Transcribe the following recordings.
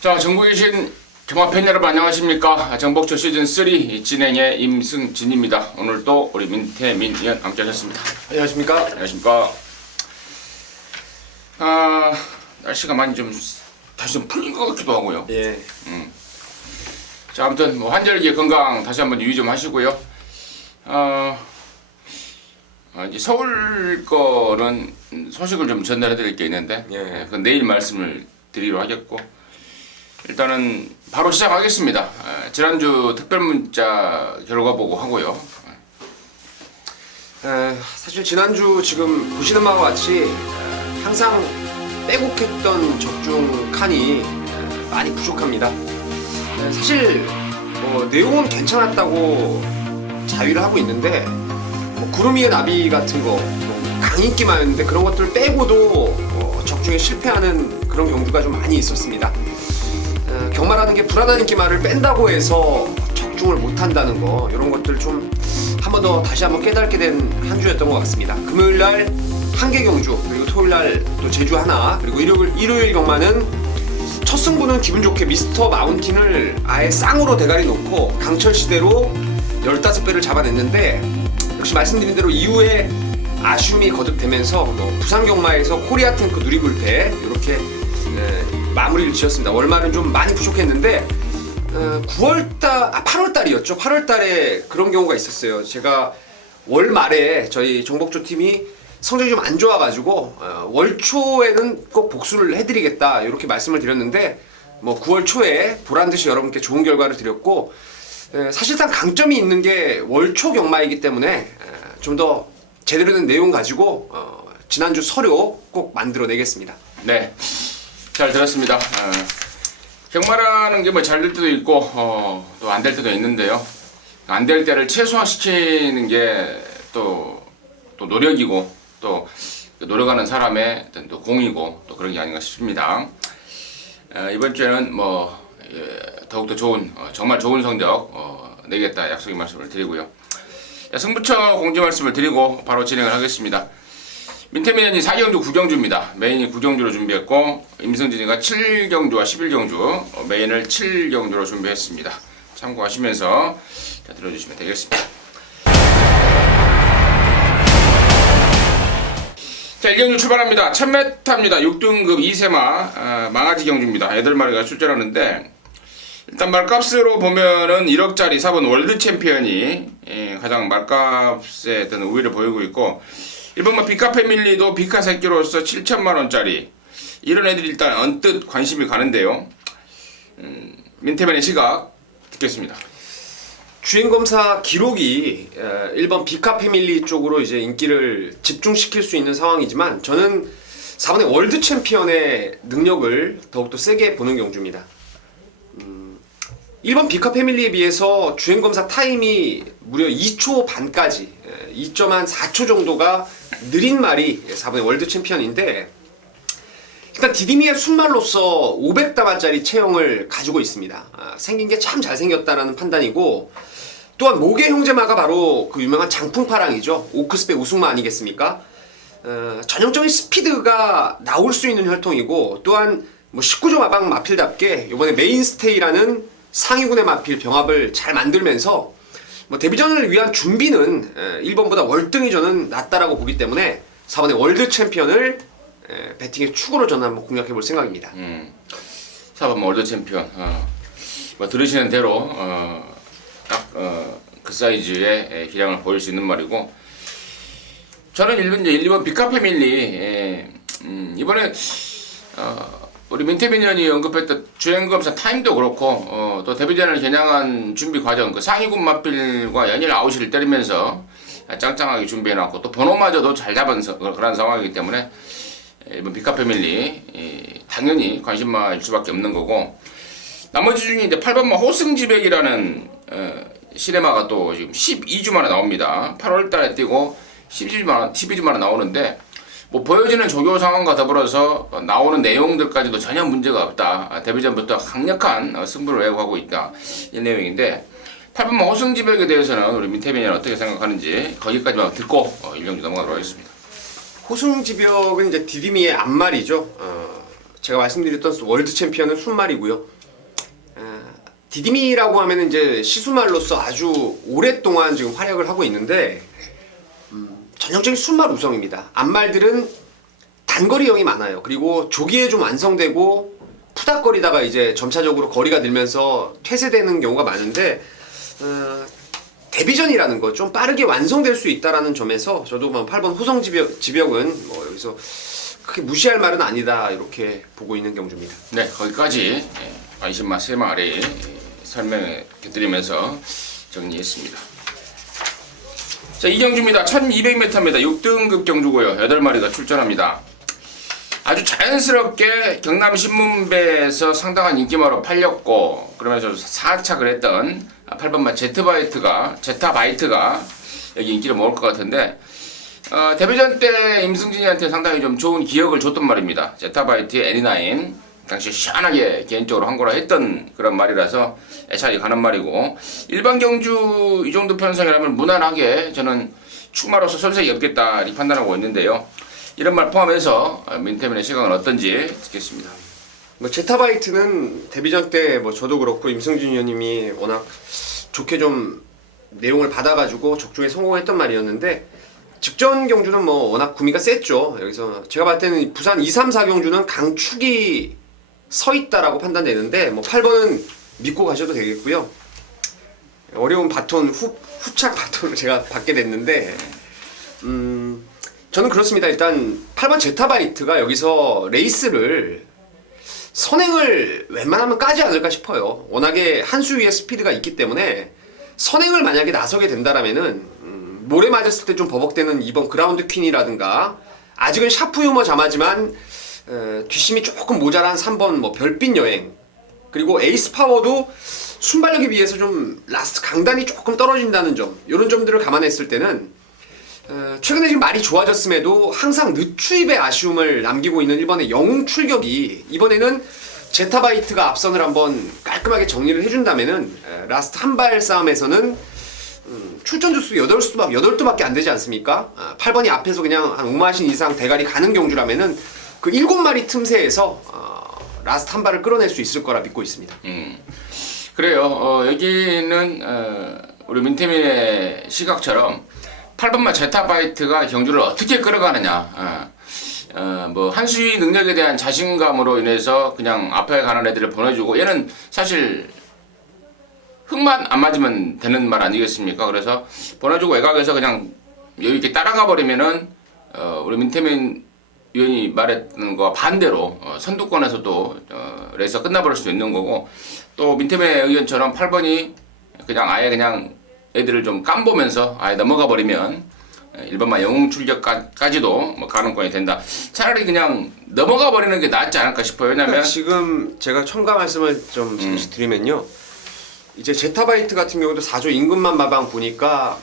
자, 전국에 계신 경마팬 여러분 안녕하십니까? 정복초 시즌3 진행의 임승진입니다. 오늘도 우리 민태민 의원 함께 하셨습니다. 안녕하십니까? 안녕하십니까? 날씨가 많이 좀 다시 좀 풀린 것 같기도 하고요. 예. 자, 아무튼 뭐 환절기 건강 다시 한번 유의 좀 하시고요. 이제 서울 거는 소식을 좀 전달해 드릴 게 있는데, 예. 그건 내일 말씀을 드리도록 하겠고, 일단은 바로 시작하겠습니다. 지난주 특별 문자 결과 보고 하고요. 사실 지난주 지금 보시는 바와 같이 항상 빼곡했던 적중 칸이 많이 부족합니다. 사실 뭐 내용은 괜찮았다고 자위를 하고 있는데 뭐 구름 위의 나비 같은 거 강인기만였는데 그런 것들 빼고도 적중에 실패하는 그런 경우가 좀 많이 있었습니다. 경마라는 게 불안한 인기말을 뺀다고 해서 적중을 못한다는 거 이런 것들 좀 한 번 더 다시 한번 깨닫게 된 한 주였던 것 같습니다. 금요일날 한개 경주 그리고 토요일날 또 제주 하나 그리고 일요일 경마는 첫 승부는 기분 좋게 미스터 마운틴을 아예 쌍으로 대가리 놓고 강철 시대로 15배를 잡아냈는데 역시 말씀드린 대로 이후에 아쉬움이 거듭되면서 부산 경마에서 코리아 탱크 누리불패 이렇게 마무리를 지었습니다. 월말은 좀 많이 부족했는데 8월달이었죠. 8월달에 그런 경우가 있었어요. 제가 월말에 저희 정복조 팀이 성적이 좀 안 좋아가지고 월초에는 꼭 복수를 해드리겠다 이렇게 말씀을 드렸는데 뭐 9월 초에 보란듯이 여러분께 좋은 결과를 드렸고 사실상 강점이 있는 게 월초 경마이기 때문에 좀 더 제대로 된 내용 가지고 지난주 서류 꼭 만들어내겠습니다. 네, 잘 들었습니다. 경마라는 게 뭐 잘 될 때도 있고 또 안 될 때도 있는데요. 안 될 때를 최소화시키는 게 또 노력이고 또 노력하는 사람의 어떤 또 공이고 또 그런 게 아닌가 싶습니다. 이번 주에는 뭐 더욱더 좋은 정말 좋은 성적 내겠다 약속의 말씀을 드리고요. 승부처 공지 말씀을 드리고 바로 진행을 하겠습니다. 민태민 의원이 4경주 9경주입니다. 메인이 9경주로 준비했고 임승진이가 7경주와 11경주 메인을 7경주로 준비했습니다. 참고하시면서 들어주시면 되겠습니다. 자, 1경주 출발합니다. 1000m입니다. 6등급 2세마 망아지 경주입니다. 8마리가 출전하는데 일단 말값으로 보면은 1억짜리 4번 월드 챔피언이 가장 말값에 어떤 우위를 보이고 있고 1번마 비카 패밀리도 비카 새끼로서 7천만원짜리 이런 애들이 일단 언뜻 관심이 가는데요. 민태변의 시각 듣겠습니다. 주행검사 기록이 1번 비카 패밀리 쪽으로 이제 인기를 집중시킬 수 있는 상황이지만 저는 4번의 월드 챔피언의 능력을 더욱더 세게 보는 경주입니다. 1번 비카 패밀리에 비해서 주행검사 타임이 무려 2초 반까지 2.4초 정도가 느린 말이 4번의 월드 챔피언인데 일단 디디미의 순말로서 500다마짜리 체형을 가지고 있습니다. 생긴 게 참 잘생겼다라는 판단이고 또한 모계 형제마가 바로 그 유명한 장풍파랑이죠. 오크스펙 우승마 아니겠습니까? 전형적인 스피드가 나올 수 있는 혈통이고 또한 뭐 19조 마방 마필답게 이번에 메인스테이라는 상위군의 마필 병합을 잘 만들면서 뭐 데뷔전을 위한 준비는 1번보다 월등히 저는 낫다라고 보기 때문에 4번의 월드 챔피언을 배팅의 축으로 저는 한번 공략해 볼 생각입니다. 4번 월드 챔피언 뭐 들으시는 대로 딱 그 사이즈의 기량을 보일 수 있는 말이고 저는 1번 비카 패밀리 이번에 우리 민태빈 의원이 언급했던 주행검사 타임도 그렇고 또 데뷔전을 겨냥한 준비 과정 그 상위군 마필과 연일 아웃을 때리면서 짱짱하게 준비해놨고 또 번호마저도 잘 잡은 그런 상황이기 때문에 1번 비카 패밀리 당연히 관심마일 수밖에 없는 거고 나머지 중에 이제 8번마 호승지백이라는 시네마가 또 지금 12주 만에 나옵니다. 8월 달에 뛰고 12주 만에 나오는데 뭐 보여지는 조교 상황과 더불어서 나오는 내용들까지도 전혀 문제가 없다. 데뷔전부터 강력한 승부를 예고하고 있다. 이 내용인데 8번마 호승지백에 대해서는 우리 민태빈이 어떻게 생각하는지 거기까지만 듣고 1경주 넘어가도록 하겠습니다. 호승지벽은 이제 디디미의 앞말이죠. 제가 말씀드렸던 월드 챔피언은 순말이고요. 디디미라고 하면 이제 시수말로서 아주 오랫동안 지금 활약을 하고 있는데 전형적인 순말 우성입니다. 앞말들은 단거리형이 많아요. 그리고 조기에 좀 완성되고 푸닥거리다가 이제 점차적으로 거리가 늘면서 퇴세되는 경우가 많은데 데뷔전이라는 거 좀 빠르게 완성될 수 있다라는 점에서 저도 뭐 8번 호성 지벽은 뭐 여기서 크게 무시할 말은 아니다 이렇게 보고 있는 경주입니다. 네, 거기까지 관심마 3마리 설명해 드리면서 정리했습니다. 자, 이 경주입니다. 1200m입니다. 6등급 경주고요. 8마리가 출전합니다. 아주 자연스럽게 경남 신문배에서 상당한 인기마로 팔렸고 그러면서 4착을 했던 8번마 제타바이트가 여기 인기를 먹을 것 같은데 데뷔전 때 임승진이한테 상당히 좀 좋은 기억을 줬던 말입니다. 제타바이트의 애니나인 당시 시원하게 개인적으로 한 거라 했던 그런 말이라서 애착이 가는 말이고 일반 경주 이 정도 편성이라면 무난하게 저는 축마로서 손색이 없겠다 이렇게 판단하고 있는데요. 이런 말 포함해서 민태민의 시각은 어떤지 듣겠습니다. 뭐 제타바이트는 데뷔전 때 뭐 저도 그렇고 임승진 위원님이 워낙 좋게 좀 내용을 받아가지고 적중에 성공했던 말이었는데 직전 경주는 뭐 워낙 구미가 셌죠. 여기서 제가 봤을 때는 부산 2, 3, 4 경주는 강축이 서 있다라고 판단되는데 뭐 8번은 믿고 가셔도 되겠고요. 어려운 바톤 후착 바톤을 제가 받게 됐는데 저는 그렇습니다. 일단 8번 제타바이트가 여기서 레이스를 선행을 웬만하면 까지 않을까 싶어요. 워낙에 한 수 위에 스피드가 있기 때문에 선행을 만약에 나서게 된다라면은 모래 맞았을 때 좀 버벅대는 이번 그라운드 퀸이라든가 아직은 샤프 유머 자마지만 뒷심이 조금 모자란 3번 뭐 별빛 여행 그리고 에이스 파워도 순발력에 비해서 좀 라스트 강단이 조금 떨어진다는 점 이런 점들을 감안했을 때는 최근에 지금 말이 좋아졌음에도 항상 늦추입의 아쉬움을 남기고 있는 1번의 영웅 출격이 이번에는 제타바이트가 앞선을 한번 깔끔하게 정리를 해준다면은 라스트 한발 싸움에서는 출전 주수 8두밖에 안 되지 않습니까? 8번이 앞에서 그냥 한 5마신 이상 대가리 가는 경주라면은 그 7마리 틈새에서 라스트 한 발을 끌어낼 수 있을 거라 믿고 있습니다. 그래요. 여기는 우리 민태민의 시각처럼 8번마 제타바이트가 경주를 어떻게 끌어가느냐 뭐 한수위 능력에 대한 자신감으로 인해서 그냥 앞에 가는 애들을 보내주고 얘는 사실 흙만 안 맞으면 되는 말 아니겠습니까? 그래서 보내주고 외곽에서 그냥 여유 있게 따라가 버리면은 우리 민태민 위원이 말했던 거와 반대로 선두권에서도 레이스가 끝나버릴 수도 있는 거고 또 민태민의 의견처럼 8번이 그냥 아예 그냥 애들을 좀 깜보면서 아예 넘어가 버리면 일반만 영웅 출격까지도 뭐 가능성이 된다. 차라리 그냥 넘어가 버리는 게 낫지 않을까 싶어요. 왜냐면 지금 제가 첨가 말씀을 좀 잠시 드리면요. 이제 제타바이트 같은 경우도 4조 임금만 마방 보니까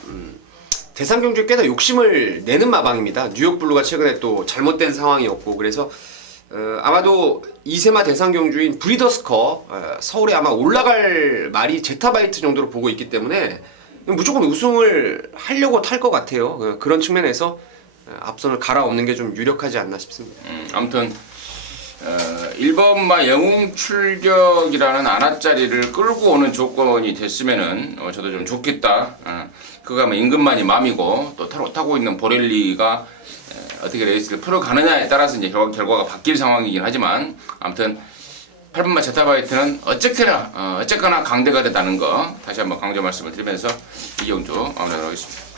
대상 경주에 꽤나 욕심을 내는 마방입니다. 뉴욕 블루가 최근에 또 잘못된 상황이었고 그래서 아마도 이세마 대상 경주인 브리더스컵 서울에 아마 올라갈 말이 제타바이트 정도로 보고 있기 때문에 무조건 우승을 하려고 탈 것 같아요. 그런 측면에서 앞선을 갈아엎는 게 좀 유력하지 않나 싶습니다. 아무튼 1번마 영웅 출격이라는 안아짜리를 끌고 오는 조건이 됐으면은 저도 좀 좋겠다. 그거 하면 임금만이 맘이고 또 타고 있는 보렐리가 어떻게 레이스를 풀어가느냐에 따라서 이제 결과가 바뀔 상황이긴 하지만 아무튼 8번마 제타바이트는 어쨌거나 강대가 됐다는 거 다시 한번 강조 말씀을 드리면서 이 경주 마무리하도록 하겠습니다.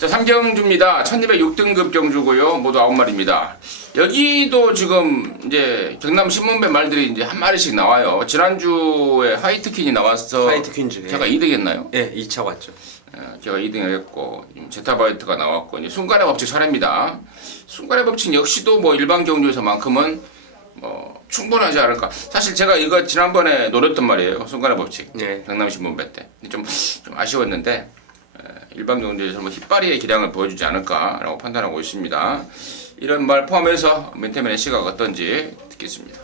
자, 3경주입니다. 1206등급 경주고요. 모두 9마리입니다. 여기도 지금 이제 경남 신문배 말들이 이제 한 마리씩 나와요. 지난주에 화이트퀸이 나와서 화이트 퀸즈 제가 2등 했나요? 예, 2차 왔죠. 제가 2등을 했고 제타바이트가 나왔고 이제 순간의 법칙 차례입니다. 순간의 법칙 역시도 뭐 일반 경주에서만큼은 뭐 충분하지 않을까. 사실 제가 이거 지난번에 노렸던 말이에요. 순간의 법칙. 네. 경남 신문배 때. 좀 아쉬웠는데 일반 경주에서 뭐 hit바리의 기량을 보여주지 않을까라고 판단하고 있습니다. 이런 말 포함해서 민태민의 시각 어떤지 듣겠습니다.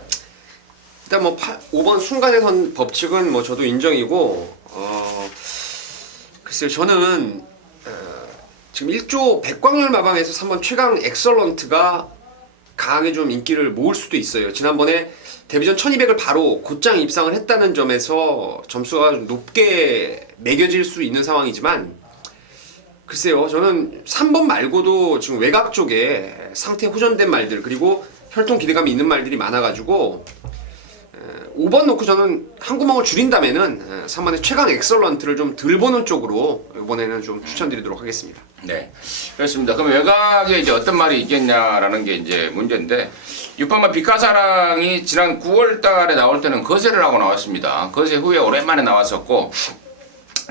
일단 뭐 5번 순간의 선 법칙은 뭐 저도 인정이고 글쎄요 저는 지금 1조 백광열 마방에서 3번 최강 엑설런트가 강하게 좀 인기를 모을 수도 있어요. 지난번에 데뷔전 1200을 바로 곧장 입상을 했다는 점에서 점수가 좀 높게 매겨질 수 있는 상황이지만, 글쎄요, 저는 3번 말고도 지금 외곽 쪽에 상태 호전된 말들, 그리고 혈통 기대감이 있는 말들이 많아가지고 5번 놓고 저는 한 구멍을 줄인다면은 3번의 최강 엑설런트를 좀 덜 보는 쪽으로 이번에는 좀 추천드리도록 하겠습니다. 네, 그렇습니다. 그럼 외곽에 이제 어떤 말이 있겠냐라는 게 이제 문제인데, 6번마 빛가사랑이 지난 9월 달에 나올 때는 거세를 하고 나왔습니다. 거세 후에 오랜만에 나왔었고,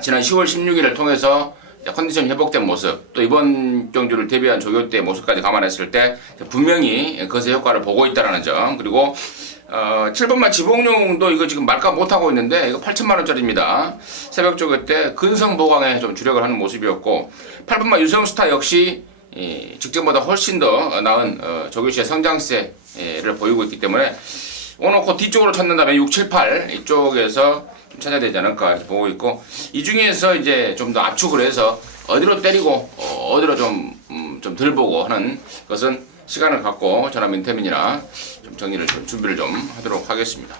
지난 10월 16일을 통해서 컨디션이 회복된 모습, 또 이번 경주를 데뷔한 조교 때의 모습까지 감안했을 때 분명히 거세 효과를 보고 있다는 점, 그리고 7번마 지봉용도 이거 지금 말가 못하고 있는데 이거 8천만원짜리입니다. 새벽 조교 때 근성 보강에 좀 주력을 하는 모습이었고, 8번마 유성스타 역시 직전보다 훨씬 더 나은 조교시의 성장세를 보이고 있기 때문에 오놓고 뒤쪽으로 찾는다면 6, 7, 8 이쪽에서 좀 찾아야 되지 않을까 이렇게 보고 있고, 이 중에서 이제 좀 더 압축을 해서 어디로 때리고 어디로 좀 덜 보고 하는 것은 시간을 갖고 저나 민태민이나 좀 준비를 좀 하도록 하겠습니다.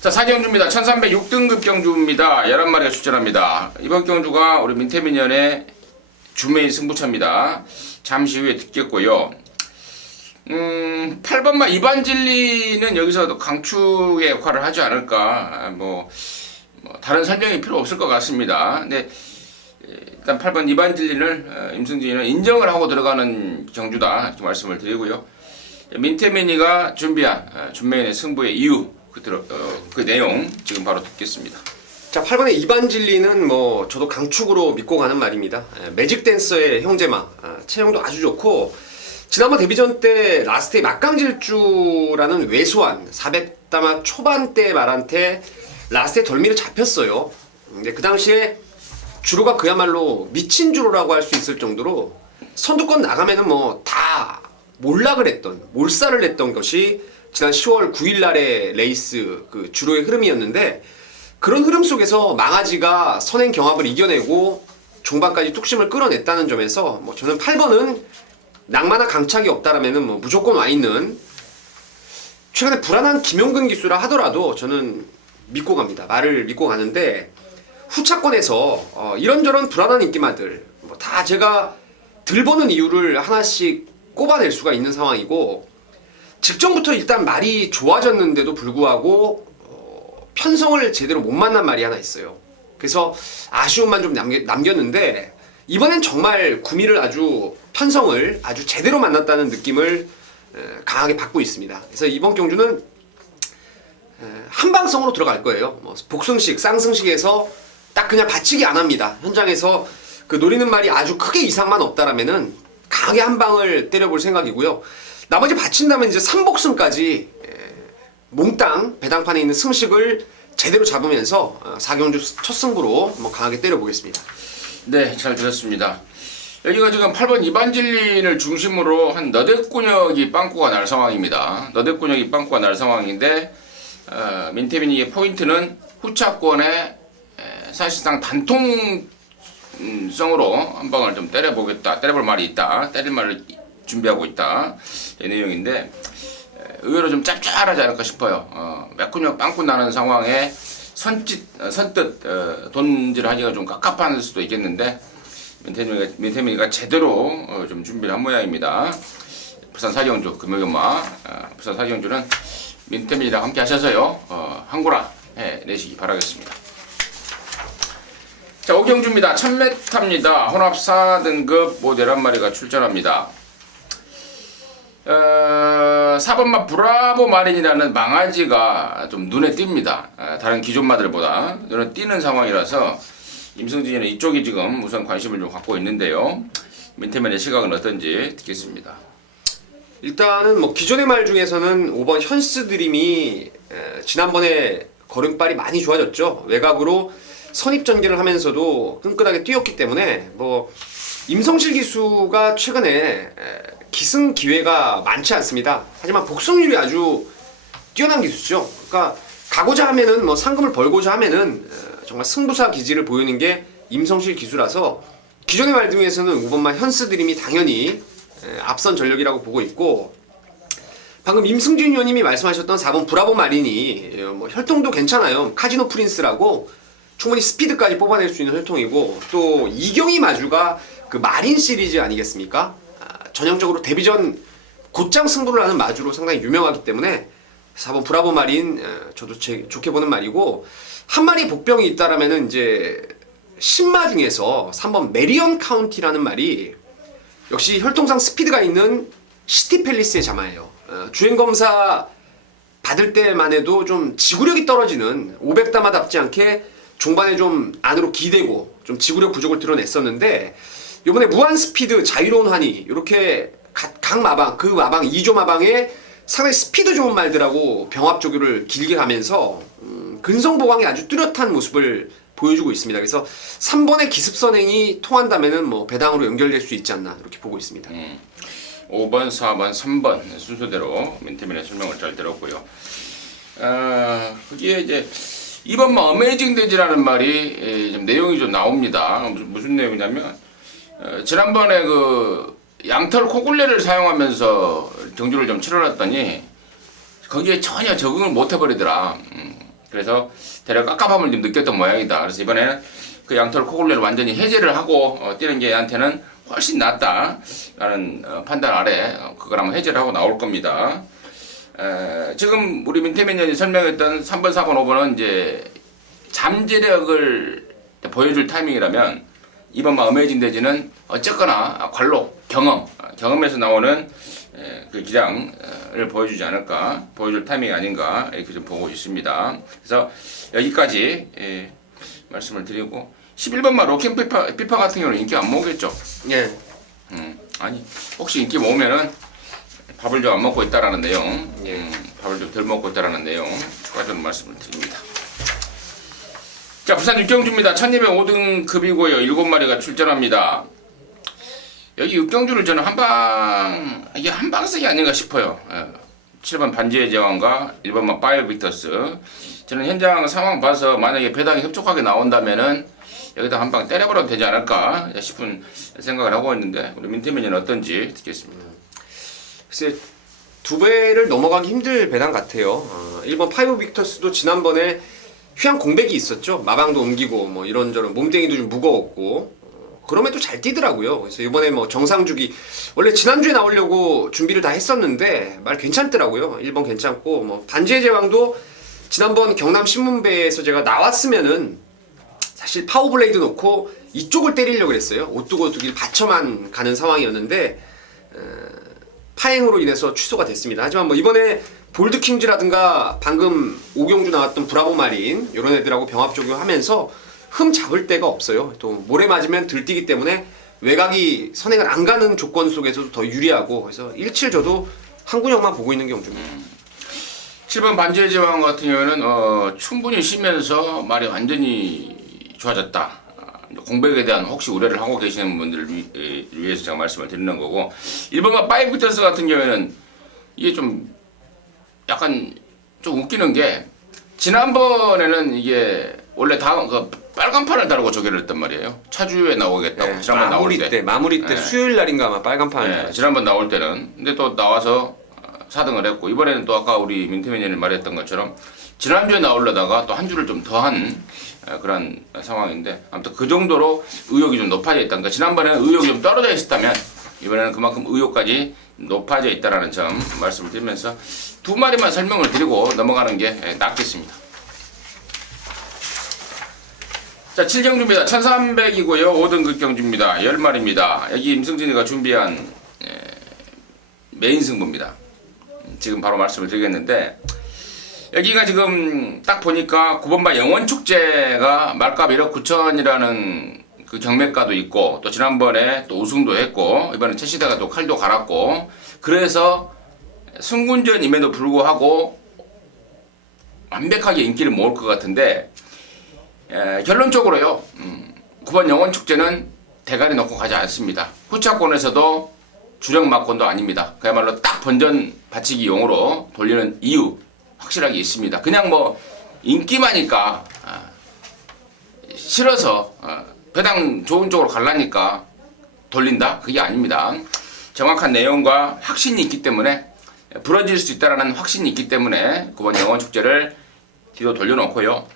자, 4경주입니다. 1306등급 경주입니다. 11마리가 출전합니다. 이번 경주가 우리 민태민연의 주메인 승부차입니다. 잠시 후에 듣겠고요. 8번마 이반진리는 여기서 강축의 역할을 하지 않을까, 뭐 다른 설명이 필요 없을 것 같습니다. 근데 일단 8번 이반진리를 임승진이는 인정을 하고 들어가는 경주다 이렇게 말씀을 드리고요. 민태민이가 준비한 준메인의 승부의 이유, 그 내용 지금 바로 듣겠습니다. 자, 8번의 이반진리는 뭐 저도 강축으로 믿고 가는 말입니다. 매직 댄서의 형제마, 체형도 아주 좋고, 지난번 데뷔전 때 라스트의 막강질주라는 왜소한 400담화 초반대 말한테 라스트에 덜미를 잡혔어요. 근데 그 당시에 주로가 그야말로 미친 주로라고 할 수 있을 정도로 선두권 나가면은 뭐 다 몰락을 했던, 몰살을 했던 것이 지난 10월 9일 날의 레이스 그 주로의 흐름이었는데, 그런 흐름 속에서 망아지가 선행 경합을 이겨내고 종반까지 뚝심을 끌어냈다는 점에서 뭐 저는 8번은 낭만과 강착이 없다라면은 뭐 무조건 와 있는, 최근에 불안한 김용근 기수라 하더라도 저는 믿고 갑니다. 말을 믿고 가는데, 후차권에서 이런저런 불안한 인기마들 뭐 다 제가 들보는 이유를 하나씩 꼽아낼 수가 있는 상황이고, 직전부터 일단 말이 좋아졌는데도 불구하고 편성을 제대로 못 만난 말이 하나 있어요. 그래서 아쉬움만 좀 남겼는데, 이번엔 정말 구미를 편성을 아주 제대로 만났다는 느낌을 강하게 받고 있습니다. 그래서 이번 경주는 한방성으로 들어갈 거예요. 뭐 복승식, 쌍승식에서 딱 그냥 받치기 안 합니다. 현장에서 그 노리는 말이 아주 크게 이상만 없다라면은 강하게 한 방을 때려볼 생각이고요. 나머지 받친다면 이제 3복승까지 몽땅 배당판에 있는 승식을 제대로 잡으면서 4경주 첫 승부로 한번 강하게 때려보겠습니다. 네, 잘 들었습니다. 여기가 지금 8번 이반진린을 중심으로 한 너댓군역이 빵꾸가 날 상황입니다. 너댓군역이 빵꾸가 날 상황인데, 민태민이의 포인트는 후차권에 사실상 단통성으로 한 방을 좀 때려보겠다, 때려볼 말이 있다, 때릴 말을 준비하고 있다, 이 내용인데, 의외로 좀 짭짤하지 않을까 싶어요. 맥군역 빵꾸 나는 상황에 선뜻 돈질하기가 좀 깝깝할 수도 있겠는데, 민태민이가 제대로 좀 준비를 한 모양입니다. 부산 사경주 금요경마, 부산 사경주는 민태민이랑 함께 하셔서요, 한고라 내시기 바라겠습니다. 자, 5경주입니다. 1000m입니다. 혼합 4등급 모 11마리가 출전합니다. 4번마 브라보 마린이라는 망아지가 좀 눈에 띕니다. 다른 기존 마들보다 눈에 띄는 상황이라서 임승진이는 이쪽이 지금 우선 관심을 좀 갖고 있는데요. 민태민의 시각은 어떤지 듣겠습니다. 일단은 뭐 기존의 말 중에서는 5번 현스 드림이 지난번에 걸음발이 많이 좋아졌죠. 외곽으로 선입 전개를 하면서도 끈끈하게 뛰었기 때문에 뭐 임성실 기수가 최근에 기승 기회가 많지 않습니다. 하지만 복승률이 아주 뛰어난 기수죠. 그러니까 가고자 하면은 뭐 상금을 벌고자 하면은 정말 승부사 기질을 보이는 게 임성실 기수라서 기존의 말 중에서는 5번만 현스 드림이 당연히 앞선 전력이라고 보고 있고, 방금 임승준 의원님이 말씀하셨던 4번 브라보 마린이 뭐 혈통도 괜찮아요. 카지노 프린스라고 충분히 스피드까지 뽑아낼 수 있는 혈통이고, 또 이경희 마주가 그 마린 시리즈 아니겠습니까? 전형적으로 데뷔전 곧장 승부를 하는 마주로 상당히 유명하기 때문에 4번 브라보 마린 저도 좋게 보는 말이고, 한 마리 복병이 있다라면은 이제 10마 중에서 3번 메리언 카운티라는 말이 역시 혈통상 스피드가 있는 시티 팰리스의 자마예요. 주행검사 받을 때만 해도 좀 지구력이 떨어지는 500담화답지 않게 종반에 좀 안으로 기대고 좀 지구력 부족을 드러냈었는데, 이번에 무한 스피드, 자유로운 환희 이렇게 각 마방, 그 마방 2조 마방에 상당히 스피드 좋은 말들하고 병합 조교를 길게 가면서 근성 보강이 아주 뚜렷한 모습을 보여주고 있습니다. 그래서 3번의 기습선행이 통한다면은 뭐 배당으로 연결될 수 있지 않나 이렇게 보고 있습니다. 5번, 4번, 3번 순서대로 민태민의 설명을 잘 들었고요. 거기에 이제 2번만 어메이징 데지라는 말이 좀 내용이 좀 나옵니다. 무슨 내용이냐면 지난번에 그 양털 코굴레를 사용하면서 경주를 좀 치러놨더니 거기에 전혀 적응을 못 해버리더라. 그래서 대략 깝깝함을 좀 느꼈던 모양이다. 그래서 이번에는 그 양털 코굴레를 완전히 해제를 하고 뛰는 게 얘한테는 훨씬 낫다라는 판단 아래 그걸 한번 해제를 하고 나올 겁니다. 지금 우리 민태민 의원이 설명했던 3번, 4번, 5번은 이제 잠재력을 보여줄 타이밍이라면 2번만 어메이징 데지는 어쨌거나 관로, 경험에서 나오는 그 기량을 보여주지 않을까, 보여줄 타이밍이 아닌가 이렇게 좀 보고 있습니다. 그래서 여기까지 말씀을 드리고, 11번만 로킹 피파 같은 경우는 인기 안 모으겠죠? 예. 아니 혹시 인기 모으면은 밥을 좀 안 먹고 있다라는 내용, 밥을 좀 덜 먹고 있다라는 내용 추가적으로 말씀을 드립니다. 자, 부산 육경주입니다. 1205등급이고요. 7마리가 출전합니다. 여기 육경주를 저는 이게 한방쓰기 아닌가 싶어요. 7번 반지의 제왕과 1번만 파이어빅터스. 저는 현장 상황 봐서 만약에 배당이 흡족하게 나온다면은 여기다 한 방 때려버려도 되지 않을까 싶은 생각을 하고 있는데, 우리 민태민은 어떤지 듣겠습니다. 글쎄, 두 배를 넘어가기 힘들 배당 같아요. 1번 파이브 빅터스도 지난번에 휴양 공백이 있었죠. 마방도 옮기고 뭐 이런저런 몸뚱이도 좀 무거웠고, 그럼에도 잘 뛰더라고요. 그래서 이번에 뭐 정상주기 원래 지난주에 나오려고 준비를 다 했었는데 말 괜찮더라고요. 1번 괜찮고, 뭐 반지의 제왕도 지난번 경남 신문배에서 제가 나왔으면은 사실 파워블레이드 놓고 이쪽을 때리려고 그랬어요. 오뚜기오뚜기를 받쳐만 가는 상황이었는데 파행으로 인해서 취소가 됐습니다. 하지만 뭐 이번에 볼드킹즈라든가 방금 오경주 나왔던 브라보 마린 이런 애들하고 병합 적용하면서 흠 잡을 데가 없어요. 또 모래 맞으면 들뛰기 때문에 외곽이 선행을 안 가는 조건 속에서도 더 유리하고, 그래서 17 저도 한 군역만 보고 있는 경주입니다. 7번 반지의 제왕 같은 경우에는 충분히 쉬면서 말이 완전히 좋아졌다. 공백에 대한 혹시 우려를 하고 계시는 분들을 위해서 제가 말씀을 드리는 거고, 1번과 파이브터스 같은 경우에는 이게 좀 약간 좀 웃기는 게, 지난번에는 이게 원래 그 빨간판을 달고 저기를 했단 말이에요. 차주에 나오겠다고. 네, 지난번 나올 때. 마무리 때 수요일 날인가 아마 빨간판을. 지난번 나올 때는. 근데 또 나와서 4등을 했고, 이번에는 또 아까 우리 민태민 의원이 말했던 것처럼 지난주에 나오려다가 또 한 주를 좀 더한 그런 상황인데, 아무튼 그 정도로 의욕이 좀 높아져 있다는 거. 지난번에는 의욕이 좀 떨어져 있었다면 이번에는 그만큼 의욕까지 높아져 있다라는 점 말씀을 드리면서 두 마리만 설명을 드리고 넘어가는 게 낫겠습니다. 자, 7경주입니다. 1300이고요. 5등급 경주입니다. 10마리입니다. 여기 임승진이가 준비한 메인 승부입니다. 지금 바로 말씀을 드리겠는데, 여기가 지금 딱 보니까 9번바 영원축제가 말값 1억 9천이라는 그 경매가도 있고, 또 지난번에 또 우승도 했고, 이번에 최시대가 또 칼도 갈았고, 그래서 승군전임에도 불구하고 완벽하게 인기를 모을 것 같은데, 결론적으로요, 9번 영원축제는 대가리 넣고 가지 않습니다. 후차권에서도 주력 막권도 아닙니다. 그야말로 딱 번전 받치기용으로 돌리는 이유 확실하게 있습니다. 그냥 뭐 인기마니까 싫어서 배당 좋은 쪽으로 갈라니까 돌린다? 그게 아닙니다. 정확한 내용과 확신이 있기 때문에 부러질 수 있다는 확신이 있기 때문에 9번 영원 축제를 뒤로 돌려놓고요.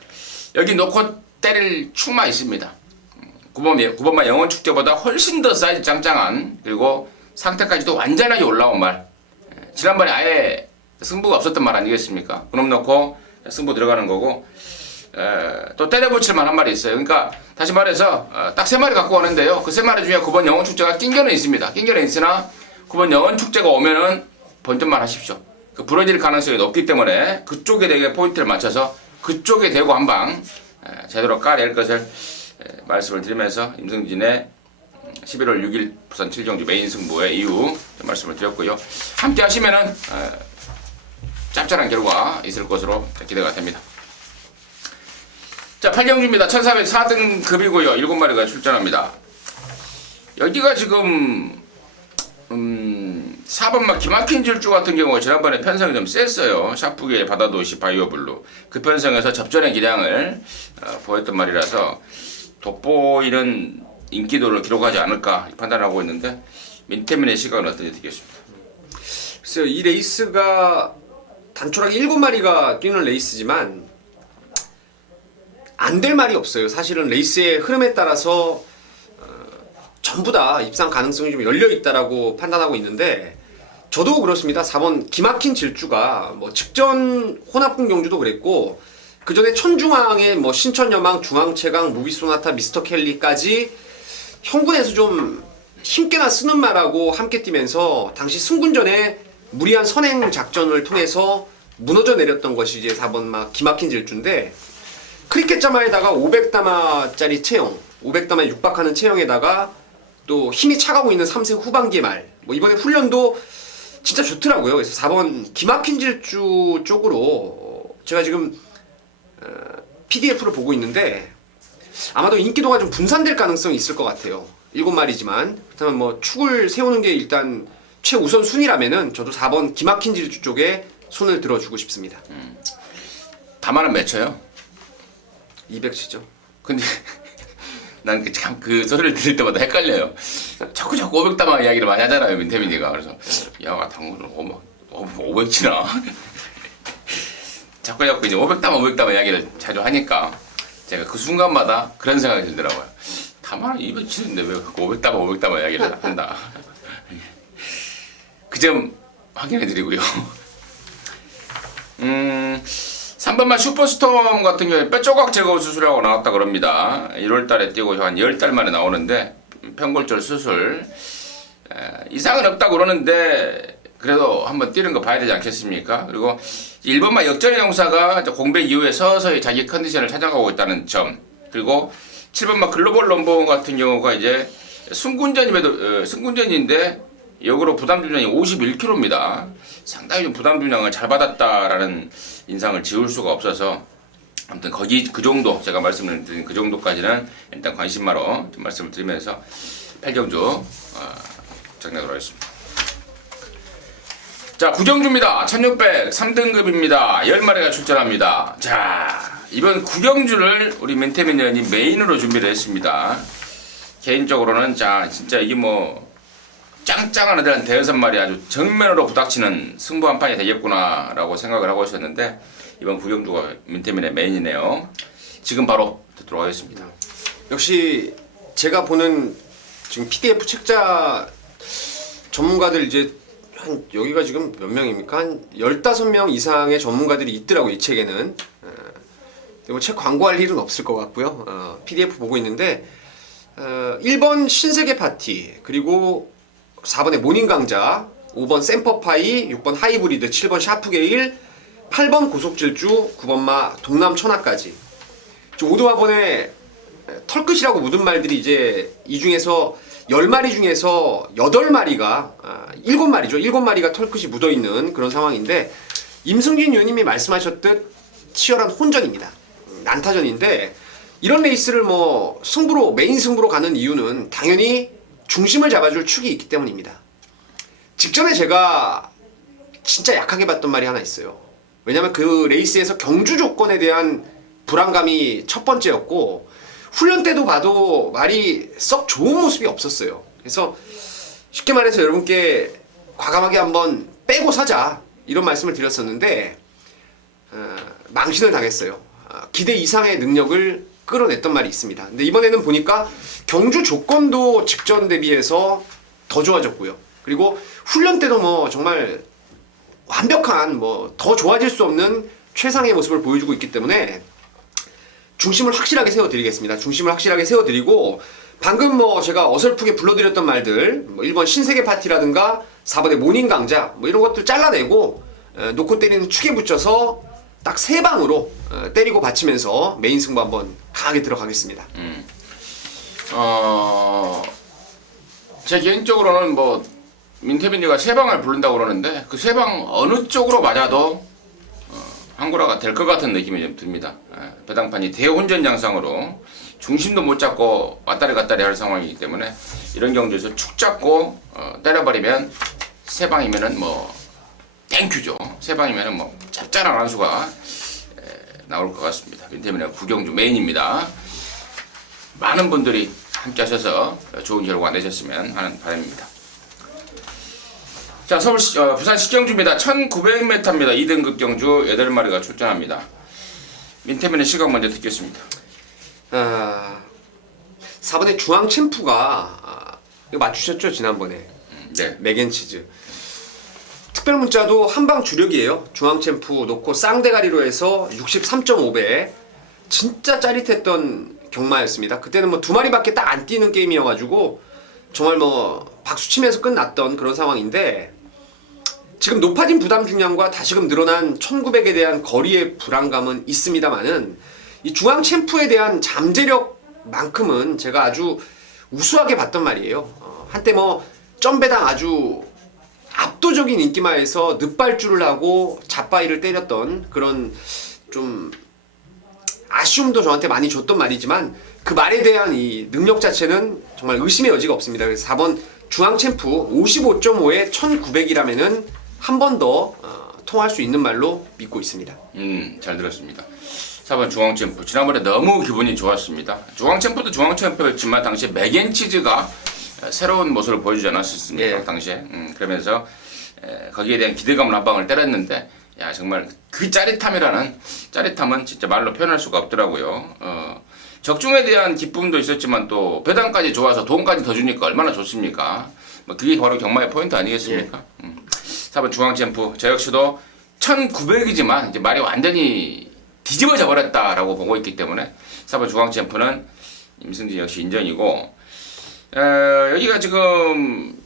여기 놓고 때릴 축마 있습니다. 9번마 영원 축제보다 훨씬 더 사이즈 짱짱한, 그리고 상태까지도 완전하게 올라온 말. 지난번에 아예 승부가 없었던 말 아니겠습니까? 그럼 놓고 승부 들어가는 거고, 또 때려붙일 만한 말이 있어요. 그러니까 다시 말해서 딱 3마리 갖고 오는데요. 그 3마리 중에 9번 영원 축제가 낑겨는 있습니다. 낑겨는 있으나 9번 영원 축제가 오면은 본전만 하십시오. 그 부러질 가능성이 높기 때문에 그쪽에 되게 포인트를 맞춰서 그쪽에 대고 한방 제대로 까낼 것을 말씀을 드리면서 임승진의 11월 6일 부산 7경주 메인 승부의 이유 말씀을 드렸고요. 함께 하시면은 짭짤한 결과 있을 것으로 기대가 됩니다. 자, 8경주입니다. 1404등급이고요. 7마리가 출전합니다. 여기가 지금 4번마 기막힌 질주 같은 경우 지난번에 편성이 좀 셌어요. 샤프기의 바다도시 바이오블루. 그 편성에서 접전의 기량을 보였던 말이라서 돋보이는 인기도를 기록하지 않을까 판단하고 있는데, 민태민의 시각은 어떤지 듣겠습니다. 글쎄요, 이 레이스가 단촐하게 7마리가 뛰는 레이스지만 안 될 말이 없어요. 사실은 레이스의 흐름에 따라서 전부 다 입상 가능성이 좀 열려 있다라고 판단하고 있는데, 저도 그렇습니다. 4번 기막힌 질주가 뭐 직전 혼합군 경주도 그랬고, 그 전에 천중앙의 뭐 신천여망, 중앙채강, 무비소나타, 미스터 켈리까지 형군에서 좀 힘께나 쓰는 말하고 함께 뛰면서 당시 승군전에 무리한 선행 작전을 통해서 무너져 내렸던 것이 이제 4번 막 기막힌 질주인데, 크리켓 자마에다가 500다마짜리 체형, 500다마에 육박하는 체형에다가 또 힘이 차가고 있는 3세 후반기의 말, 뭐 이번에 훈련도 진짜 좋더라고요. 그래서 4번 기막힌 질주 쪽으로 제가 지금 PDF를 보고 있는데 아마도 인기도가 좀 분산될 가능성이 있을 것 같아요. 7마리지만 그렇다면 뭐 축을 세우는 게 일단 최우선 순위라면은 저도 4번 기막힌 질주 쪽에 손을 들어주고 싶습니다. 다마는 몇 쳐요? 200치죠. 근데 난 참 그 소리를 들을 때마다 헷갈려요. 자꾸 500다마 이야기를 많이 하잖아요, 민태민이가. 그래서 야, 당근을 500치나? 자꾸 이제 500다마 이야기를 자주 하니까 제가 그 순간마다 그런 생각이 들더라고요. 다마는 200치는데 왜 500다마 이야기를 한다. 그 점 확인해 드리고요. 3번만 슈퍼스톰 같은 경우에 뼈조각 제거 수술하고 나왔다 그럽니다. 1월달에 뛰고 한 10달 만에 나오는데 편골절 수술 이상은 없다고 그러는데 그래도 한번 뛰는 거 봐야 되지 않겠습니까? 그리고 1번만 역전의 용사가 공백 이후에 서서히 자기 컨디션을 찾아가고 있다는 점, 그리고 7번만 글로벌 넘버원 같은 경우가 이제 승군전인데 역으로 부담 중량이 51kg입니다. 상당히 좀 부담 중량을 잘 받았다라는 인상을 지울 수가 없어서, 아무튼 그 정도 제가 말씀을 드린 그 정도까지는 일단 관심마로 좀 말씀을 드리면서 8경주 정리하도록 하겠습니다. 자, 9경주입니다. 1600 3등급입니다. 10마리가 출전합니다. 자, 이번 9경주를 우리 민태민 의원이 메인으로 준비를 했습니다. 개인적으로는 자, 진짜 이게 뭐 짱짱한 애들한 대여섯 마리 아주 정면으로 부닥치는 승부 한 판이 되겠구나 라고 생각을 하고 있었는데, 이번 9경주가 민태민의 메인이네요. 지금 바로 듣도록 하겠습니다. 역시 제가 보는 지금 PDF 책자 전문가들 이제 한 여기가 지금 몇 명입니까? 한 15명 이상의 전문가들이 있더라고요, 이 책에는. 뭐 책 광고할 일은 없을 것 같고요. PDF 보고 있는데 1번 신세계 파티, 그리고 4번의 모닝 강자, 5번 샘퍼파이, 6번 하이브리드, 7번 샤프게일, 8번 고속질주, 9번마 동남 천하까지. 지금 오도화번에 털끝이라고 묻은 말들이 이제 이 중에서 10마리 중에서 8마리가 7마리죠. 7마리가 털끝이 묻어있는 그런 상황인데, 임승진 의원님이 말씀하셨듯 치열한 혼전입니다. 난타전인데, 이런 레이스를 뭐 승부로, 메인 승부로 가는 이유는 당연히 중심을 잡아줄 축이 있기 때문입니다. 직전에 제가 진짜 약하게 봤던 말이 하나 있어요. 왜냐면 그 레이스에서 경주 조건에 대한 불안감이 첫 번째였고, 훈련 때도 봐도 말이 썩 좋은 모습이 없었어요. 그래서 쉽게 말해서 여러분께 과감하게 한번 빼고 사자 이런 말씀을 드렸었는데 망신을 당했어요. 기대 이상의 능력을 끌어냈던 말이 있습니다. 근데 이번에는 보니까 경주 조건도 직전 대비해서 더 좋아졌고요. 그리고 훈련 때도 뭐 정말 완벽한 뭐 더 좋아질 수 없는 최상의 모습을 보여주고 있기 때문에 중심을 확실하게 세워드리겠습니다. 중심을 확실하게 세워드리고 방금 뭐 제가 어설프게 불러드렸던 말들 뭐 1번 신세계 파티라든가 4번의 모닝 강자 뭐 이런 것들 잘라내고 놓고 때리는 축에 붙여서 딱 3방으로 때리고 받치면서 메인 승부 한번 강하게 들어가겠습니다. 제 개인적으로는 뭐 민태빈이가 3방을 부른다고 그러는데 그 3방 어느 쪽으로 맞아도 한구라가 될 것 같은 느낌이 좀 듭니다. 배당판이 대혼전 양상으로 중심도 못 잡고 왔다리 갔다리 할 상황이기 때문에 이런 경주에서 축 잡고 때려버리면 3방이면은 뭐 땡큐죠. 3방이면은 뭐 짭짤한 한수가 나올 것 같습니다. 민태민의 구경주 메인입니다. 많은 분들이 함께 하셔서 좋은 결과 내셨으면 하는 바람입니다. 자, 부산 식경주입니다. 1900m입니다. 2등급 경주 8마리가 출전합니다. 민태민의 시각 먼저 듣겠습니다. 4번의 중앙 챔프가 이거 맞추셨죠? 지난번에. 네. 맥앤치즈. 특별 문자도 한방 주력이에요. 중앙 챔프 놓고 쌍대가리로 해서 63.5배. 진짜 짜릿했던 경마였습니다. 그때는 뭐 2마리밖에 딱 안 뛰는 게임이어가지고 정말 뭐 박수 치면서 끝났던 그런 상황인데 지금 높아진 부담 중량과 다시금 늘어난 1900에 대한 거리의 불안감은 있습니다만은 이 중앙 챔프에 대한 잠재력만큼은 제가 아주 우수하게 봤던 말이에요. 한때 뭐 점배당 아주 압도적인 인기마에서 늑발주를 하고 잡바이를 때렸던 그런 좀 아쉬움도 저한테 많이 줬던 말이지만 그 말에 대한 이 능력 자체는 정말 의심의 여지가 없습니다. 그래서 4번 중앙 챔프 55.5에 1900이라면은 한 번 더 통할 수 있는 말로 믿고 있습니다. 잘 들었습니다. 4번 중앙챔프 지난번에 너무 기분이 좋았습니다. 중앙챔프도 중앙챔프였지만 당시에 맥앤치즈가 새로운 모습을 보여주지 않았습니까? 예. 당시에 그러면서 거기에 대한 기대감을 한 방을 때렸는데 야 정말 그 짜릿함은 진짜 말로 표현할 수가 없더라고요. 적중에 대한 기쁨도 있었지만 또 배당까지 좋아서 돈까지 더 주니까 얼마나 좋습니까? 뭐 그게 바로 경마의 포인트 아니겠습니까? 4번 중앙챔프 저 역시도 1900이지만 이제 말이 완전히 뒤집어져 버렸다라고 보고 있기 때문에 4번 중앙챔프는 임승진 역시 인정이고 여기가 지금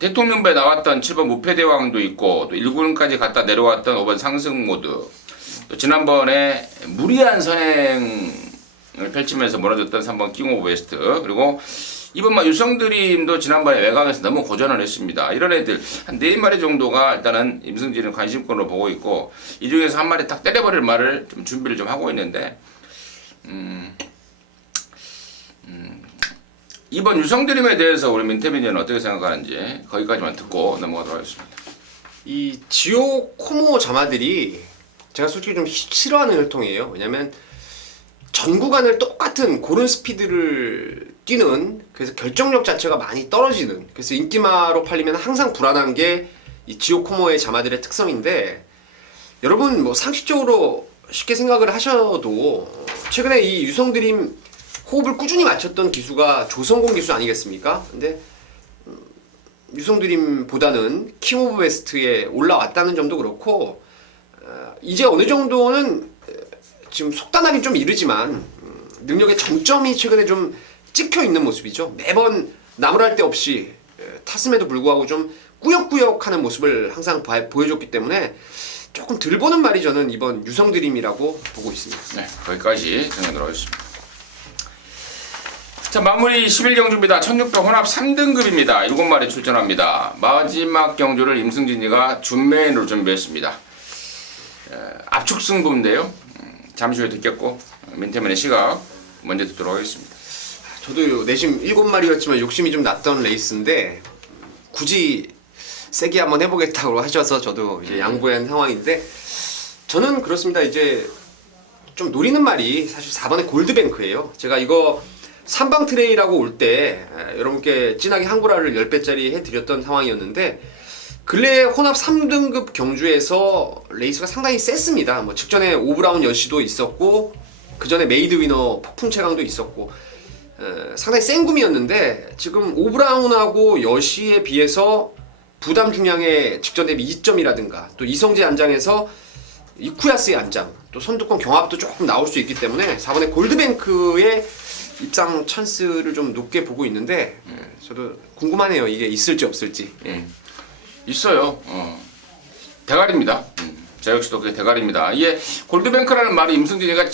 대통령배 나왔던 7번 무패대왕도 있고 또 1군까지 갔다 내려왔던 5번 상승모드 또 지난번에 무리한 선행을 펼치면서 무너졌던 3번 킹 오브 웨스트 그리고 이번 유성드림도 지난번에 외곽에서 너무 고전을 했습니다. 이런 애들 한 4마리 정도가 일단은 임승진은 관심권으로 보고 있고 이 중에서 한 마리 딱 때려버릴 말을 좀 준비를 좀 하고 있는데 이번 유성드림에 대해서 우리 민태민이는 어떻게 생각하는지 거기까지만 듣고 넘어가도록 하겠습니다. 이 지오 코모 자마들이 제가 솔직히 좀 싫어하는 혈통이에요. 왜냐면 전 구간을 똑같은 고른 스피드를 뛰는 그래서 결정력 자체가 많이 떨어지는 그래서 인기마로 팔리면 항상 불안한 게 이 지오 코모의 자마들의 특성인데 여러분 뭐 상식적으로 쉽게 생각을 하셔도 최근에 이 유성드림 호흡을 꾸준히 맞췄던 기수가 조성공 기수 아니겠습니까? 근데 유성드림보다는 킹 오브 웨스트에 올라왔다는 점도 그렇고 이제 어느 정도는 지금 속단하긴 좀 이르지만 능력의 정점이 최근에 좀 찍혀 있는 모습이죠. 매번 나무랄 데 없이 탔음에도 불구하고 좀 꾸역꾸역하는 모습을 항상 보여줬기 때문에 조금 덜 보는 말이 저는 이번 유성드림이라고 보고 있습니다. 네, 거기까지 정리하도록 하겠습니다. 자, 마무리 11경주입니다. 1600 혼합 3등급입니다. 7마리 출전합니다. 마지막 경주를 임승진이가 준메인으로 준비했습니다. 압축 승부인데요. 잠시 후에 듣겠고 민태민의 시각 먼저 듣도록 하겠습니다. 저도 내심 7마리였지만 욕심이 좀 났던 레이스인데 굳이 세게 한번 해보겠다고 하셔서 저도 이제 양보한 상황인데 저는 그렇습니다. 이제 좀 노리는 말이 사실 4번의 골드뱅크예요. 제가 이거 3방 트레이라고 올 때 여러분께 진하게 한구라를 10배짜리 해드렸던 상황이었는데 근래 혼합 3등급 경주에서 레이스가 상당히 셌습니다. 뭐 직전에 오브라운 여시도 있었고 그 전에 메이드 위너 폭풍 최강도 있었고 상당히 센 구미였는데 지금 오브라운하고 여시에 비해서 부담 중량의 직전 대비 2점이라든가 또 이성재 안장에서 이쿠야스의 안장 또 선두권 경합도 조금 나올 수 있기 때문에 4번의 골드뱅크의 입상 찬스를 좀 높게 보고 있는데 저도 궁금하네요. 이게 있을지 없을지. 있어요. 대가리입니다. 저 역시도 그게 대가리입니다. 이게 골드뱅크라는 말이 임승진이가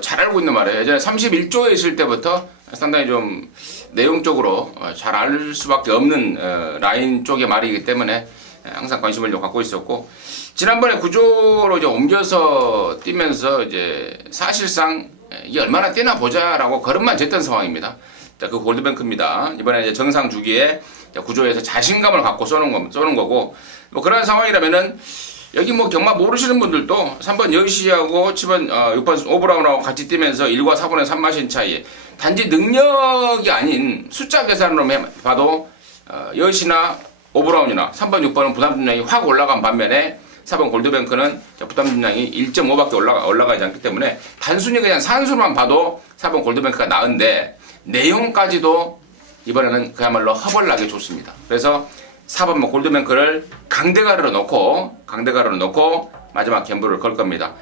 잘 알고 있는 말이에요. 예전에 31조에 있을 때부터 상당히 좀 내용적으로 잘 알 수밖에 없는 라인 쪽의 말이기 때문에 항상 관심을 좀 갖고 있었고 지난번에 구조로 이제 옮겨서 뛰면서 이제 사실상 이게 얼마나 뛰나 보자라고 걸음만 쟀던 상황입니다. 자, 그 골드뱅크입니다. 이번에 이제 정상 주기에 구조에서 자신감을 갖고 쏘는 거고 뭐 그런 상황이라면은 여기 뭐 경마 모르시는 분들도 3번 여시하고 7번 6번 오브라운하고 같이 뛰면서 1과 4번의 3마신 차이 단지 능력이 아닌 숫자 계산으로 봐도 여시나 오브라운이나 3번 6번은 부담 중량이 확 올라간 반면에 4번 골드뱅크는 부담 중량이 1.5밖에 올라가지 않기 때문에 단순히 그냥 산수만 봐도 4번 골드뱅크가 나은데 내용까지도 이번에는 그야말로 허벌나게 좋습니다. 그래서 4번 골드뱅크를 강대가리로 놓고 마지막 갬블을 걸 겁니다.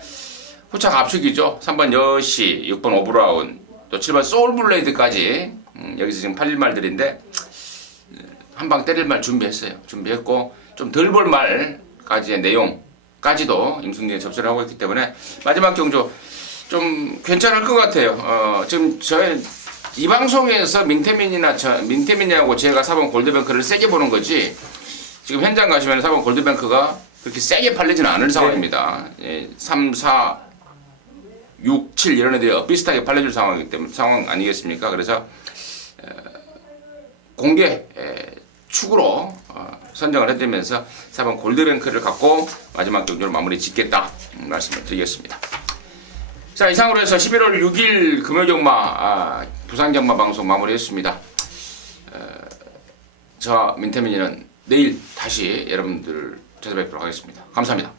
후착 압축이죠. 3번 여시, 6번 오브라운, 또 7번 소울블레이드까지 여기서 지금 팔릴 말들인데 한 방 때릴 말 준비했고 좀 덜 볼 말까지의 내용까지도 임승진이 접수를 하고 있기 때문에 마지막 경주 좀 괜찮을 것 같아요. 지금 저희 이 방송에서 민태민이하고 제가 4번 골드뱅크를 세게 보는 거지 지금 현장 가시면 4번 골드뱅크가 그렇게 세게 팔리지는 않을 상황입니다. 3, 4, 6, 7 이런 애들이 비슷하게 팔려줄 상황 아니겠습니까? 그래서 공개 축으로 선정을 해드리면서 4번 골드뱅크를 갖고 마지막 경주를 마무리 짓겠다 말씀을 드리겠습니다. 자, 이상으로 해서 11월 6일 금요경마 부산경마 방송 마무리했습니다. 저 민태민이는 내일 다시 여러분들 찾아뵙도록 하겠습니다. 감사합니다.